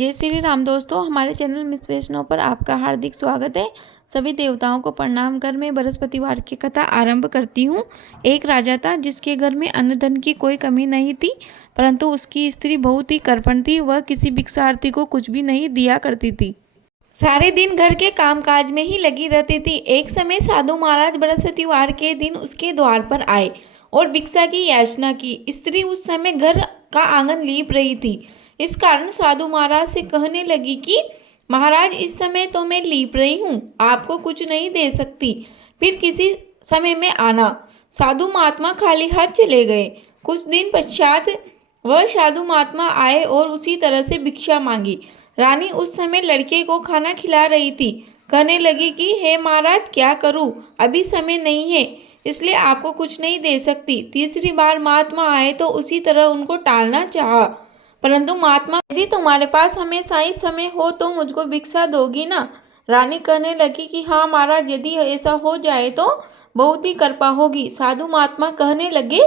जय श्री राम दोस्तों, हमारे चैनल मिस वैष्णव पर आपका हार्दिक स्वागत है। सभी देवताओं को प्रणाम कर मैं बृहस्पतिवार की कथा आरंभ करती हूँ। एक राजा था जिसके घर में अन्न धन की कोई कमी नहीं थी, परंतु उसकी स्त्री बहुत ही कृपण थी। वह किसी भिक्षार्थी को कुछ भी नहीं दिया करती थी। सारे दिन घर के कामकाज में ही लगी रहती थी। एक समय साधु महाराज बृहस्पतिवार के दिन उसके द्वार पर आए और भिक्षा की याचना की। स्त्री उस समय घर का आंगन लीप रही थी। इस कारण साधु महाराज से कहने लगी कि महाराज, इस समय तो मैं लीप रही हूँ, आपको कुछ नहीं दे सकती, फिर किसी समय में आना। साधु महात्मा खाली हाथ चले गए। कुछ दिन पश्चात वह साधु महात्मा आए और उसी तरह से भिक्षा मांगी। रानी उस समय लड़के को खाना खिला रही थी। कहने लगी कि हे महाराज, क्या करूं, अभी समय नहीं है, इसलिए आपको कुछ नहीं दे सकती। तीसरी बार महात्मा आए तो उसी तरह उनको टालना चाहा, परंतु महात्मा, यदि तुम्हारे पास हमेशा ही समय हो तो मुझको भिक्षा दोगी ना? रानी कहने लगी कि हाँ महाराज, यदि ऐसा हो जाए तो बहुत ही कृपा होगी। साधु महात्मा कहने लगे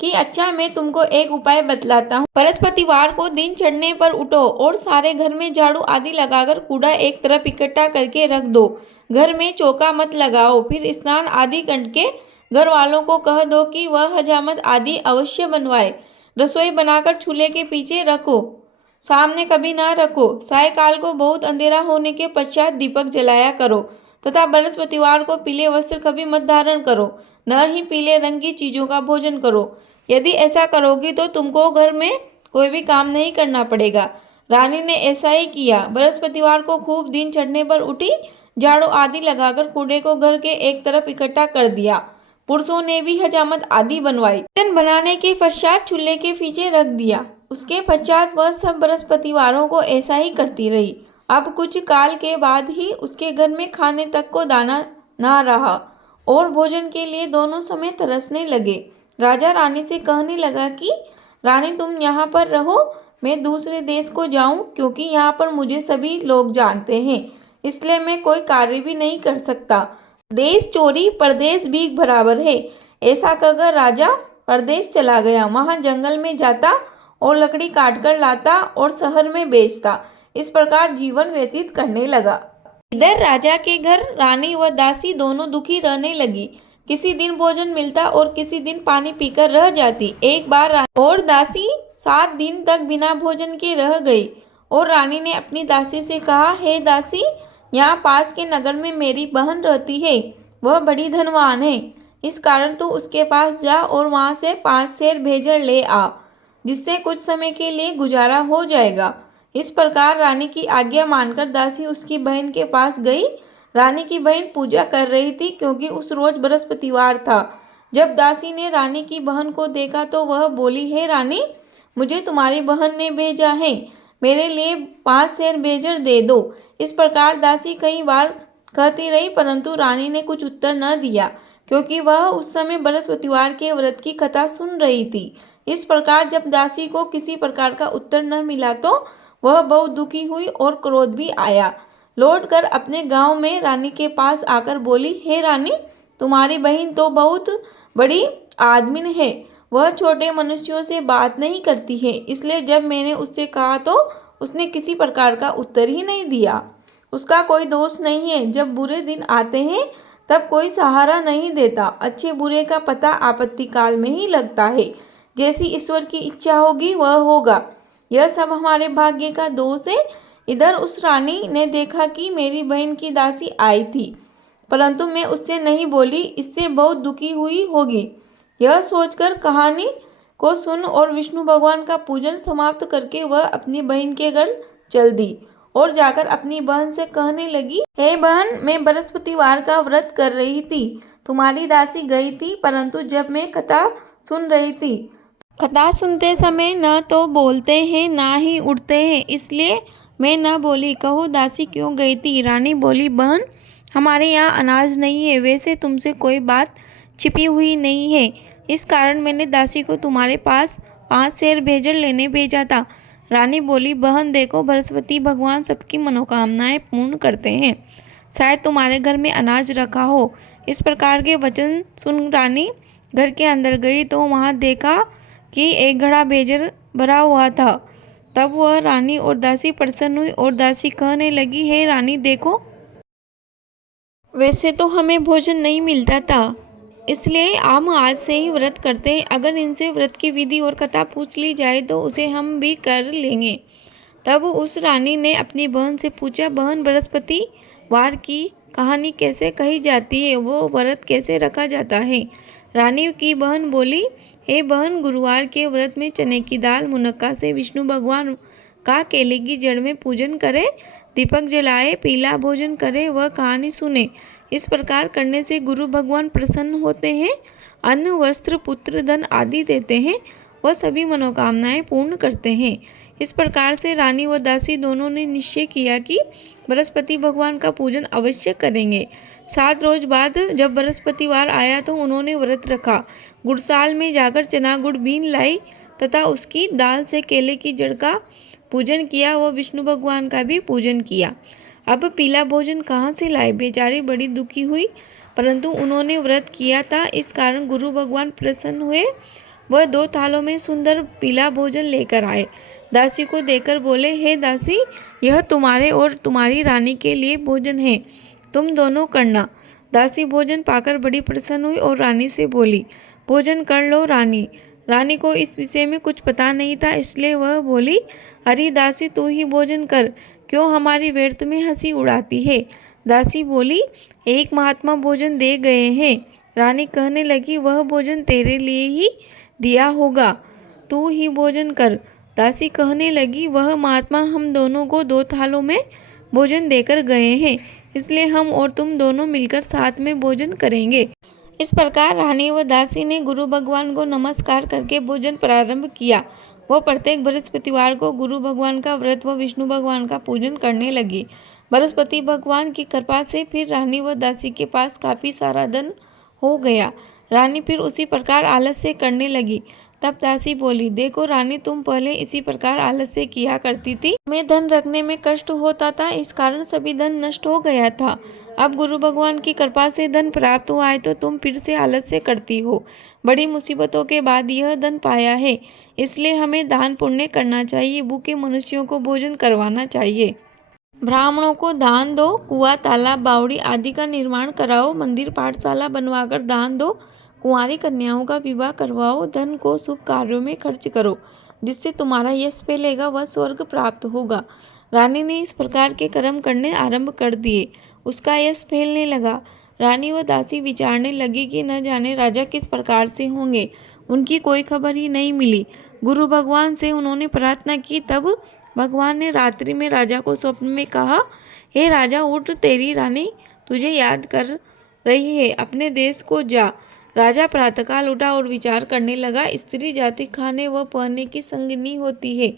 कि अच्छा, मैं तुमको एक उपाय बतलाता हूँ। बृहस्पतिवार को दिन चढ़ने पर उठो और सारे घर में झाड़ू आदि लगाकर कूड़ा एक तरफ इकट्ठा करके रख दो। घर में चौका मत लगाओ। फिर स्नान आदि करके घर वालों को कह दो कि वह हजामत आदि अवश्य बनवाए। रसोई बनाकर चूल्हे के पीछे रखो, सामने कभी ना रखो। सायकाल को बहुत अंधेरा होने के पश्चात दीपक जलाया करो तथा बृहस्पतिवार को पीले वस्त्र कभी मत धारण करो, न ही पीले रंग की चीजों का भोजन करो। यदि ऐसा करोगी तो तुमको घर में कोई भी काम नहीं करना पड़ेगा। रानी ने ऐसा ही किया। बृहस्पतिवार को खूब दिन चढ़ने पर उठी, झाड़ू आदि लगाकर कूड़े को घर के एक तरफ इकट्ठा कर दिया। पुरुषों ने भी हजामत आदि बनवाई। भोजन बनाने के पश्चात चूल्हे के पीछे रख दिया। उसके पश्चात वह सब बृहस्पतिवारों को ऐसा ही करती रही। अब कुछ काल के बाद ही उसके घर में खाने तक को दाना ना रहा और भोजन के लिए दोनों समय तरसने लगे। राजा रानी से कहने लगा कि रानी, तुम यहाँ पर रहो, मैं दूसरे देश को जाऊं, क्योंकि यहाँ पर मुझे सभी लोग जानते हैं, इसलिए मैं कोई कार्य भी नहीं कर सकता। देश चोरी परदेश भीख बराबर है। ऐसा कहकर राजा परदेश चला गया। वहां जंगल में जाता और लकड़ी काट कर लाता और शहर में बेचता। इस प्रकार जीवन व्यतीत करने लगा। इधर राजा के घर रानी व दासी दोनों दुखी रहने लगी। किसी दिन भोजन मिलता और किसी दिन पानी पीकर रह जाती। एक बार रानी और दासी 7 दिन तक बिना भोजन के रह गई और रानी ने अपनी दासी से कहा, हे दासी, यहाँ पास के नगर में मेरी बहन रहती है, वह बड़ी धनवान है। इस कारण तू उसके पास जा और वहाँ से 5 सेर भेजर ले आ, जिससे कुछ समय के लिए गुजारा हो जाएगा। इस प्रकार रानी की आज्ञा मानकर दासी उसकी बहन के पास गई। रानी की बहन पूजा कर रही थी, क्योंकि उस रोज बृहस्पतिवार था। जब दासी ने रानी की बहन को देखा तो वह बोली, हे रानी, मुझे तुम्हारी बहन ने भेजा है, मेरे लिए 5 सेर भेजर दे दो। इस प्रकार दासी कई बार कहती रही, परंतु रानी ने कुछ उत्तर न दिया, क्योंकि वह उस समय बृहस्पतिवार के व्रत की कथा सुन रही थी। इस प्रकार जब दासी को किसी प्रकार का उत्तर न मिला तो वह बहुत दुखी हुई और क्रोध भी आया। लौटकर अपने गांव में रानी के पास आकर बोली, हे रानी, तुम्हारी बहन तो बहुत बड़ी आदमीन है, वह छोटे मनुष्यों से बात नहीं करती है, इसलिए जब मैंने उससे कहा तो उसने किसी प्रकार का उत्तर ही नहीं दिया। उसका कोई दोष नहीं है। जब बुरे दिन आते हैं तब कोई सहारा नहीं देता। अच्छे बुरे का पता आपत्ति काल में ही लगता है। जैसी ईश्वर की इच्छा होगी वह होगा। यह सब हमारे भाग्य का दोष है। इधर उस रानी ने देखा कि मेरी बहन की दासी आई थी, परंतु मैं उससे नहीं बोली, इससे बहुत दुखी हुई होगी। यह सोचकर कहानी को सुन और विष्णु भगवान का पूजन समाप्त करके वह अपनी बहन के घर चल दी और जाकर अपनी बहन से कहने लगी, हे बहन, मैं बृहस्पतिवार का व्रत कर रही थी, तुम्हारी दासी गई थी, परंतु जब मैं कथा सुन रही थी, कथा सुनते समय न तो बोलते हैं ना ही उठते हैं, इसलिए मैं न बोली। कहो दासी क्यों गई थी? रानी बोली, बहन, हमारे यहाँ अनाज नहीं है, वैसे तुमसे कोई बात छिपी हुई नहीं है, इस कारण मैंने दासी को तुम्हारे पास 5 सेर भेजर लेने भेजा था। रानी बोली, बहन देखो, बृहस्पति भगवान सबकी मनोकामनाएं पूर्ण करते हैं, शायद तुम्हारे घर में अनाज रखा हो। इस प्रकार के वचन सुन रानी घर के अंदर गई तो वहाँ देखा कि एक घड़ा भेजर भरा हुआ था। तब वह रानी और दासी प्रसन्न हुई और दासी कहने लगी, हे रानी देखो, वैसे तो हमें भोजन नहीं मिलता था, इसलिए हम आज से ही व्रत करते हैं। अगर इनसे व्रत की विधि और कथा पूछ ली जाए तो उसे हम भी कर लेंगे। तब उस रानी ने अपनी बहन से पूछा, बहन बृहस्पतिवार की कहानी कैसे कही जाती है, वो व्रत कैसे रखा जाता है। रानी की बहन बोली, हे बहन, गुरुवार के व्रत में चने की दाल मुनक्का से विष्णु भगवान का केले की जड़ में पूजन करे, दीपक जलाए, पीला भोजन करे, वह कहानी सुने। इस प्रकार करने से गुरु भगवान प्रसन्न होते हैं, अन्न वस्त्र पुत्र धन आदि देते हैं, वह सभी मनोकामनाएं पूर्ण करते हैं। इस प्रकार से रानी व दासी दोनों ने निश्चय किया कि बृहस्पति भगवान का पूजन अवश्य करेंगे। 7 रोज बाद जब बृहस्पतिवार आया तो उन्होंने व्रत रखा। गुड़साल में जाकर चना गुड़ बीन लाई तथा उसकी दाल से केले की जड़ का पूजन किया व विष्णु भगवान का भी पूजन किया। अब पीला भोजन कहाँ से लाए? बेचारी बड़ी दुखी हुई, परंतु उन्होंने व्रत किया था, इस कारण गुरु भगवान प्रसन्न हुए। वह 2 थालों में सुंदर पीला भोजन लेकर आए। दासी को देकर बोले, हे दासी, यह तुम्हारे और तुम्हारी रानी के लिए भोजन है, तुम दोनों करना। दासी भोजन पाकर बड़ी प्रसन्न हुई और रानी से बोली, भोजन कर लो रानी। रानी को इस विषय में कुछ पता नहीं था, इसलिए वह बोली, अरे दासी, तू ही भोजन कर, क्यों हमारी व्यर्थ में हंसी उड़ाती है। दासी बोली, एक महात्मा भोजन दे गए हैं। रानी कहने लगी, वह भोजन तेरे लिए ही दिया होगा, तू ही भोजन कर। दासी कहने लगी, वह महात्मा हम दोनों को 2 थालों में भोजन देकर गए हैं, इसलिए हम और तुम दोनों मिलकर साथ में भोजन करेंगे। इस प्रकार रानी व दासी ने गुरु भगवान को नमस्कार करके भोजन प्रारंभ किया। वह प्रत्येक बृहस्पतिवार को गुरु भगवान का व्रत व विष्णु भगवान का पूजन करने लगी। बृहस्पति भगवान की कृपा से फिर रानी व दासी के पास काफ़ी सारा धन हो गया। रानी फिर उसी प्रकार आलस्य करने लगी। तब दासी बोली, देखो रानी, तुम पहले इसी प्रकार आलस्य किया करती थी, तुम्हें धन रखने में कष्ट होता था, इस कारण सभी धन नष्ट हो गया था। अब गुरु भगवान की कृपा से धन प्राप्त हुआ है तो तुम फिर से आलस्य करती हो। बड़ी मुसीबतों के बाद यह धन पाया है, इसलिए हमें दान पुण्य करना चाहिए, भूखे मनुष्यों को भोजन करवाना चाहिए, ब्राह्मणों को दान दो, कुआं तालाब बावड़ी आदि का निर्माण कराओ, मंदिर पाठशाला बनवाकर दान दो, कुंवारी कन्याओं का विवाह करवाओ, धन को शुभ कार्यों में खर्च करो, जिससे तुम्हारा यश फैलेगा वह स्वर्ग प्राप्त होगा। रानी ने इस प्रकार के कर्म करने आरंभ कर दिए। उसका यश फैलने लगा। रानी व दासी विचारने लगी कि न जाने राजा किस प्रकार से होंगे, उनकी कोई खबर ही नहीं मिली। गुरु भगवान से उन्होंने प्रार्थना की, तब भगवान ने रात्रि में राजा को स्वप्न में कहा, हे राजा, उठ, तेरी रानी तुझे याद कर रही है, अपने देश को जा। राजा प्रातःकाल उठा और विचार करने लगा, स्त्री जाति खाने व पहनने की संगिनी होती है,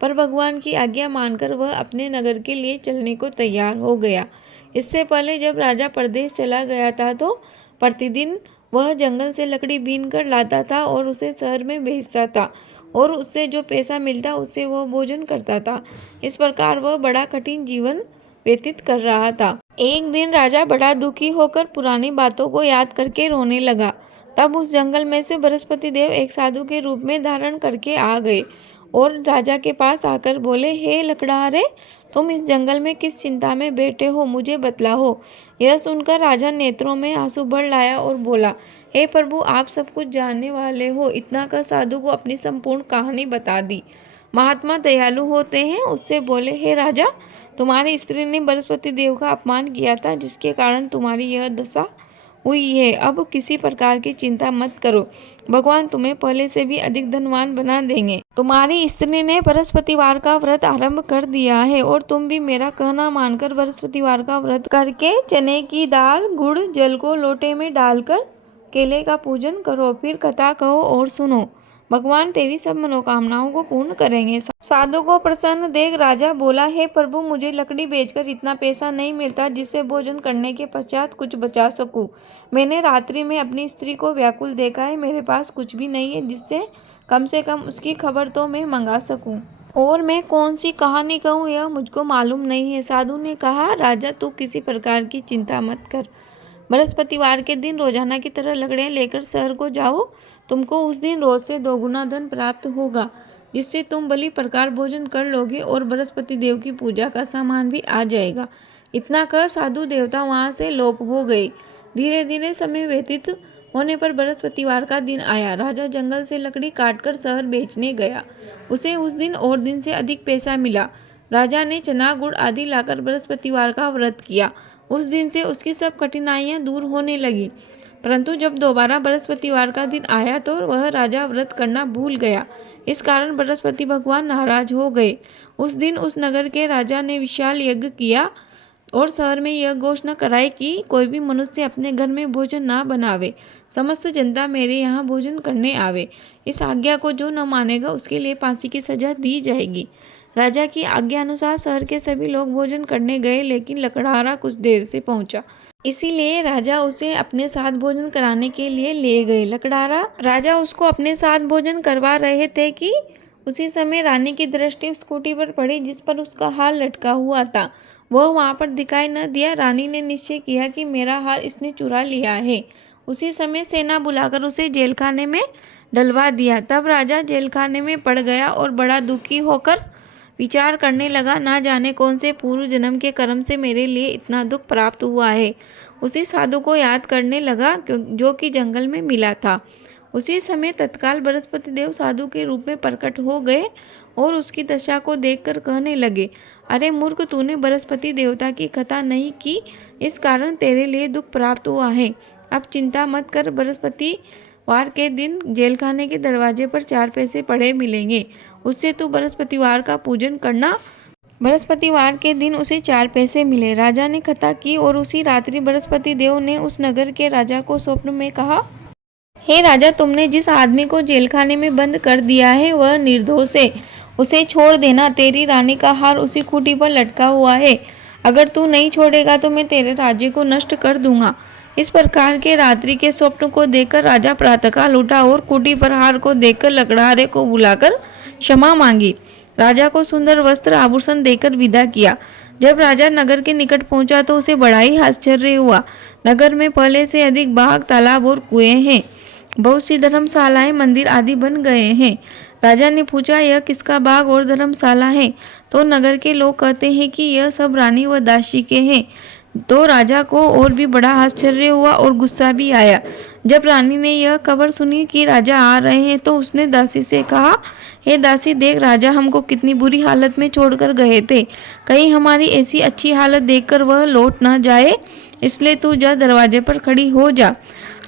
पर भगवान की आज्ञा मानकर वह अपने नगर के लिए चलने को तैयार हो गया। इससे पहले जब राजा परदेश चला गया था तो प्रतिदिन वह जंगल से लकड़ी बीन कर लाता था और उसे शहर में बेचता था, और उससे जो पैसा मिलता उससे वह भोजन करता था। इस प्रकार वह बड़ा कठिन जीवन व्यतीत कर रहा था। एक दिन राजा बड़ा दुखी होकर पुरानी बातों को याद करके रोने लगा। तब उस जंगल में से बृहस्पति देव एक साधु के रूप में धारण करके आ गए और राजा के पास आकर बोले, हे लकड़हारे, तुम इस जंगल में किस चिंता में बैठे हो, मुझे बतलाओ। यह सुनकर राजा नेत्रों में आंसू भर लाया और बोला, हे प्रभु, आप सब कुछ जानने वाले हो। इतना कर साधु को अपनी संपूर्ण कहानी बता दी। महात्मा दयालु होते हैं, उससे बोले, हे राजा, तुम्हारी स्त्री ने बृहस्पति देव का अपमान किया था, जिसके कारण तुम्हारी यह दशा हुई है। अब किसी प्रकार की चिंता मत करो, भगवान तुम्हें पहले से भी अधिक धनवान बना देंगे। तुम्हारी स्त्री ने बृहस्पतिवार का व्रत आरंभ कर दिया है और तुम भी मेरा कहना मानकर बृहस्पतिवार का व्रत करके चने की दाल गुड़ जल को लोटे में डालकर केले का पूजन करो, फिर कथा कहो और सुनो, भगवान तेरी सब मनोकामनाओं को पूर्ण करेंगे। साधु को प्रसन्न देख राजा बोला, हे प्रभु, मुझे लकड़ी बेचकर इतना पैसा नहीं मिलता जिससे भोजन करने के पश्चात कुछ बचा सकूं। मैंने रात्रि में अपनी स्त्री को व्याकुल देखा है, मेरे पास कुछ भी नहीं है जिससे कम से कम उसकी खबर तो मैं मंगा सकूं, और मैं कौन सी कहानी कहूँ यह मुझको मालूम नहीं है। साधु ने कहा, राजा, तू किसी प्रकार की चिंता मत कर, बृहस्पतिवार के दिन रोजाना की तरह लकड़ियाँ लेकर शहर को जाओ, तुमको उस दिन रोज से 2 गुना धन प्राप्त होगा। जिससे तुम बलि प्रकार भोजन कर लोगे और बृहस्पति देव की पूजा का सामान भी आ जाएगा। इतना कह साधु देवता वहाँ से लोप हो गए। धीरे धीरे समय व्यतीत होने पर बृहस्पतिवार का दिन आया। राजा जंगल से लकड़ी काटकर शहर बेचने गया। उसे उस दिन और दिन से अधिक पैसा मिला। राजा ने चना गुड़ आदि लाकर बृहस्पतिवार का व्रत किया। उस दिन से उसकी सब कठिनाइयां दूर होने लगी। परंतु जब दोबारा बृहस्पतिवार का दिन आया तो वह राजा व्रत करना भूल गया। इस कारण बृहस्पति भगवान नाराज हो गए। उस दिन उस नगर के राजा ने विशाल यज्ञ किया और शहर में यह घोषणा कराई कि कोई भी मनुष्य अपने घर में भोजन ना बनावे, समस्त जनता मेरे यहाँ भोजन करने आवे। इस आज्ञा को जो न मानेगा उसके लिए फांसी की सजा दी जाएगी। राजा की आज्ञा अनुसार शहर के सभी लोग भोजन करने गए, लेकिन लकड़हारा कुछ देर से पहुंचा। इसीलिए राजा उसे अपने साथ भोजन कराने के लिए ले गए। लकड़हारा राजा उसको अपने साथ भोजन करवा रहे थे कि उसी समय रानी की दृष्टि उस खूंटी पर पड़ी जिस पर उसका हार लटका हुआ था। वह वहां पर दिखाई न दिया। रानी ने निश्चय किया कि मेरा हार इसने चुरा लिया है। उसी समय सेना बुलाकर उसे जेलखाने में डलवा दिया। तब राजा जेलखाने में पड़ गया और बड़ा दुखी होकर विचार करने लगा, ना जाने कौन से पूर्व जन्म के कर्म से मेरे लिए इतना दुख प्राप्त हुआ है। उसी साधु को याद करने लगा जो कि जंगल में मिला था। उसी समय तत्काल बृहस्पति देव साधु के रूप में प्रकट हो गए और उसकी दशा को देखकर कहने लगे, अरे मूर्ख, तूने बृहस्पति देवता की कथा नहीं की, इस कारण तेरे लिए दुख प्राप्त हुआ है। अब चिंता मत कर, बृहस्पतिवार के दिन जेलखाने के दरवाजे पर 4 पैसे पड़े मिलेंगे, उससे तू बृहस्पतिवार का पूजन करना। बृहस्पतिवार के दिन उसे 4 पैसे मिले। राजा ने कथा की और उसी रात्रि बृहस्पति देव ने उस नगर के राजा को स्वप्न में कहा, हे राजा, तुमने जिस आदमी को जेलखाने में बंद कर दिया है वह निर्दोष है, उसे छोड़ देना। तेरी रानी का हार उसी खूंटी पर लटका हुआ है। अगर तू नहीं छोड़ेगा तो मैं तेरे राज्य को नष्ट कर दूंगा। इस प्रकार के रात्रि के स्वप्न को देखकर राजा प्रातःकाल उठा और खूंटी पर हार को देखकर लकड़हारे को बुलाकर क्षमा मांगी। राजा को सुंदर वस्त्र आभूषण देकर विदा किया। जब राजा नगर के निकट पहुंचा तो उसे बड़ा ही आश्चर्य हुआ। नगर में पहले से अधिक बाग, तालाब और कुएं हैं। बहुत सी धर्मशालाएं, मंदिर आदि बन गए हैं। राजा ने पूछा, यह किसका बाग और धर्मशाला है? तो नगर के लोग कहते हैं कि यह सब रानी व दासी के हैं। तो राजा को और भी बड़ा आश्चर्य हुआ और गुस्सा भी आया। जब रानी ने यह खबर सुनी कि राजा आ रहे हैं तो उसने दासी से कहा, हे दासी, देख राजा हमको कितनी बुरी हालत में छोड़कर गए थे। कहीं हमारी ऐसी अच्छी हालत देखकर वह लौट न जाए, इसलिए तू जा, दरवाजे पर खड़ी हो जा।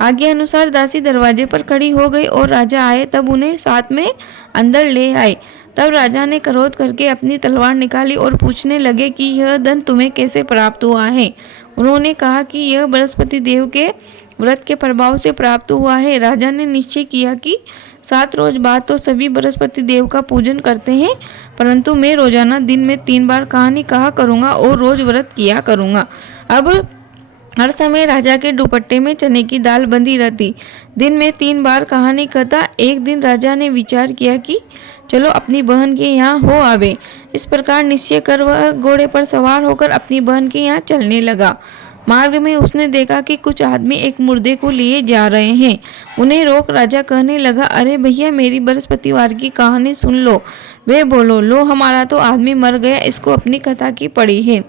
आज्ञा अनुसार दासी दरवाजे पर खड़ी हो गई और राजा आए तब उन्हें साथ में अंदर ले आए। तब राजा ने क्रोध करके अपनी तलवार निकाली और पूछने लगे कि यह धन तुम्हें कैसे प्राप्त हुआ है? उन्होंने कहा कि यह बृहस्पति देव के व्रत के प्रभाव से प्राप्त हुआ है। राजा ने निश्चय किया कि 7 रोज बाद तो सभी बृहस्पति देव का पूजन करते हैं, परंतु मैं रोजाना दिन में 3 बार कहानी कहा करूँगा और रोज व्रत किया करूँगा। अब हर समय राजा के दुपट्टे में चने की दाल बंधी रहती। दिन में 3 बार कहानी कहता। एक दिन राजा ने विचार किया कि चलो अपनी बहन के यहाँ हो आवे। इस प्रकार निश्चय कर वह घोड़े पर सवार होकर अपनी बहन के यहाँ चलने लगा। मार्ग में उसने देखा कि कुछ आदमी एक मुर्दे को लिए जा रहे हैं। उन्हें रोक राजा कहने लगा, अरे भैया, मेरी बृहस्पतिवार की कहानी सुन लो। वे बोलो, लो हमारा तो आदमी मर गया, इसको अपनी कथा की पड़ी है।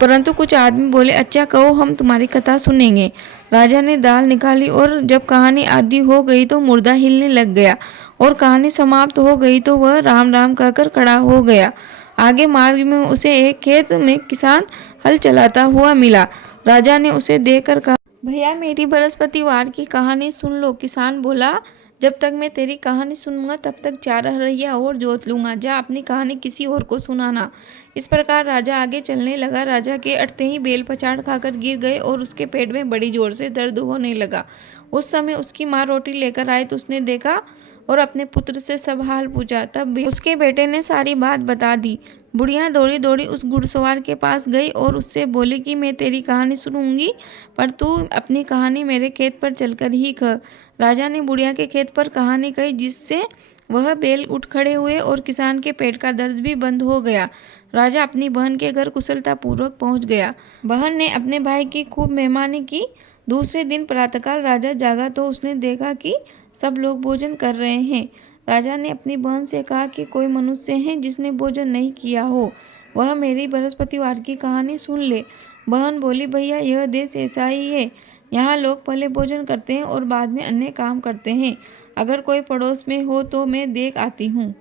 परंतु कुछ आदमी बोले, अच्छा कहो, हम तुम्हारी कथा सुनेंगे। राजा ने दाल निकाली और जब कहानी आधी हो गई तो मुर्दा हिलने लग गया और कहानी समाप्त हो गई तो वह राम राम कहकर खड़ा हो गया। आगे मार्ग में उसे एक खेत में किसान हल चलाता हुआ मिला। राजा ने उसे देखकर कहा, भैया, मेरी बृहस्पतिवार की कहानी सुन लो। किसान बोला, जब तक मैं तेरी कहानी सुनूंगा तब तक 4 हरैया और जोत लूंगा। जा, अपनी कहानी किसी और को सुनाना। इस प्रकार राजा आगे चलने लगा। राजा के अटते ही बेल पचाड़ खाकर गिर गए और उसके पेट में बड़ी जोर से दर्द होने लगा। उस समय उसकी माँ रोटी लेकर आई तो उसने देखा और अपने पुत्र से सब हाल पूछा। तब भी उसके बेटे ने सारी बात बता दी। बुढ़िया दौड़ी दौड़ी उस घुड़सवार के पास गई और उससे बोली कि मैं तेरी कहानी सुनूंगी, पर तू अपनी कहानी मेरे खेत पर चलकर ही कह। राजा ने बुढ़िया के खेत पर कहानी कही, जिससे वह बैल उठ खड़े हुए और किसान के पेट का दर्द भी बंद हो गया। राजा अपनी बहन के घर कुशलतापूर्वक पहुंच गया। बहन ने अपने भाई की खूब मेहमानी की। दूसरे दिन प्रातःकाल राजा जागा तो उसने देखा कि सब लोग भोजन कर रहे हैं। राजा ने अपनी बहन से कहा कि कोई मनुष्य है जिसने भोजन नहीं किया हो, वह मेरी बृहस्पतिवार की कहानी सुन ले। बहन बोली, भैया यह देश ऐसा ही है, यहाँ लोग पहले भोजन करते हैं और बाद में अन्य काम करते हैं। अगर कोई पड़ोस में हो तो मैं देख आती हूँ।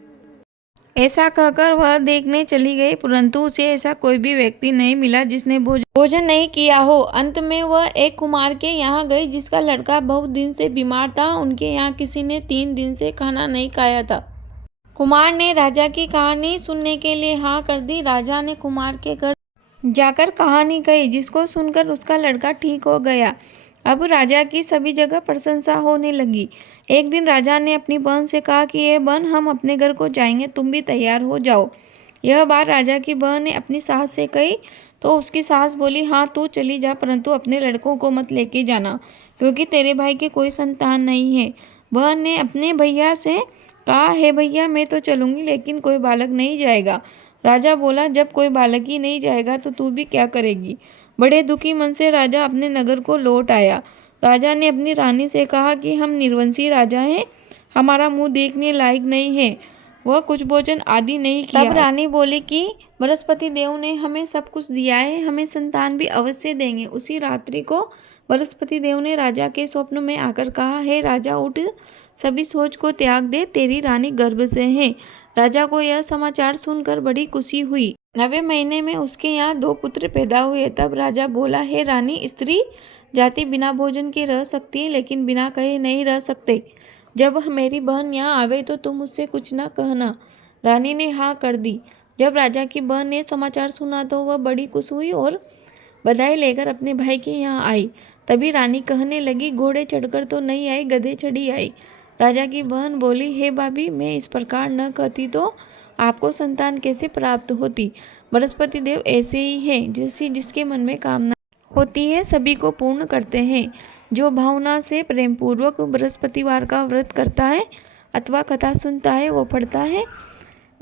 ऐसा कहकर वह देखने चली गई, परंतु उसे ऐसा कोई भी व्यक्ति नहीं मिला जिसने भोजन नहीं किया हो। अंत में वह एक कुम्हार के यहाँ गई जिसका लड़का बहुत दिन से बीमार था। उनके यहाँ किसी ने 3 दिन से खाना नहीं खाया था। कुम्हार ने राजा की कहानी सुनने के लिए हाँ कर दी। राजा ने कुम्हार के घर जाकर कहानी कही, जिसको सुनकर उसका लड़का ठीक हो गया। अब राजा की सभी जगह प्रशंसा होने लगी। एक दिन राजा ने अपनी बहन से कहा कि ये बहन, हम अपने घर को जाएंगे, तुम भी तैयार हो जाओ। यह बात राजा की बहन ने अपनी सास से कही तो उसकी सास बोली, हाँ तू चली जा, परंतु अपने लड़कों को मत लेके जाना, क्योंकि तेरे भाई के कोई संतान नहीं है। बहन ने अपने भैया से कहा, है भैया मैं तो चलूँगी, लेकिन कोई बालक नहीं जाएगा। राजा बोला, जब कोई बालक ही नहीं जाएगा तो तू भी क्या करेगी। बड़े दुखी मन से राजा अपने नगर को लौट आया। राजा ने अपनी रानी से कहा कि हम निर्वंशी राजा हैं, हमारा मुंह देखने लायक नहीं है। वह कुछ भोजन आदि नहीं किया। तब रानी बोली कि बृहस्पति देव ने हमें सब कुछ दिया है, हमें संतान भी अवश्य देंगे। उसी रात्रि को बृहस्पति देव ने राजा के स्वप्न में आकर कहा, हे राजा उठ, सभी सोच को त्याग दे, तेरी रानी गर्भ से है। राजा को यह समाचार सुनकर बड़ी खुशी हुई। 9वें महीने में उसके यहाँ 2 पुत्र पैदा हुए। तब राजा बोला, हे रानी, स्त्री जाति बिना भोजन के रह सकती है, लेकिन बिना कहे नहीं रह सकते। जब मेरी बहन यहाँ आवे तो तुम उससे कुछ न कहना। रानी ने हाँ कर दी। जब राजा की बहन ने समाचार सुना तो वह बड़ी खुश हुई और बधाई लेकर अपने भाई के यहाँ आई। तभी रानी कहने लगी, घोड़े चढ़कर तो नहीं आई, गधे चढ़ी आई। राजा की बहन बोली, हे भाभी, मैं इस प्रकार न कहती तो आपको संतान कैसे प्राप्त होती। बृहस्पति देव ऐसे ही हैं, जैसी जिसके मन में कामना होती है सभी को पूर्ण करते हैं। जो भावना से प्रेम पूर्वक बृहस्पतिवार का व्रत करता है अथवा कथा सुनता है, वो पढ़ता है,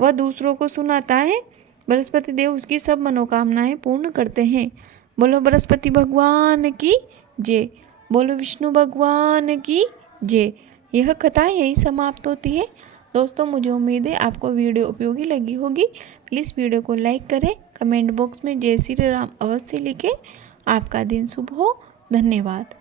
वह दूसरों को सुनाता है, बृहस्पति देव उसकी सब मनोकामनाएं पूर्ण करते हैं। बोलो बृहस्पति भगवान की जय। बोलो विष्णु भगवान की जय। यह कथा यहीं समाप्त होती है। दोस्तों, मुझे उम्मीद है आपको वीडियो उपयोगी लगी होगी। प्लीज़ वीडियो को लाइक करें, कमेंट बॉक्स में जय श्री राम अवश्य लिखें। आपका दिन शुभ हो। धन्यवाद।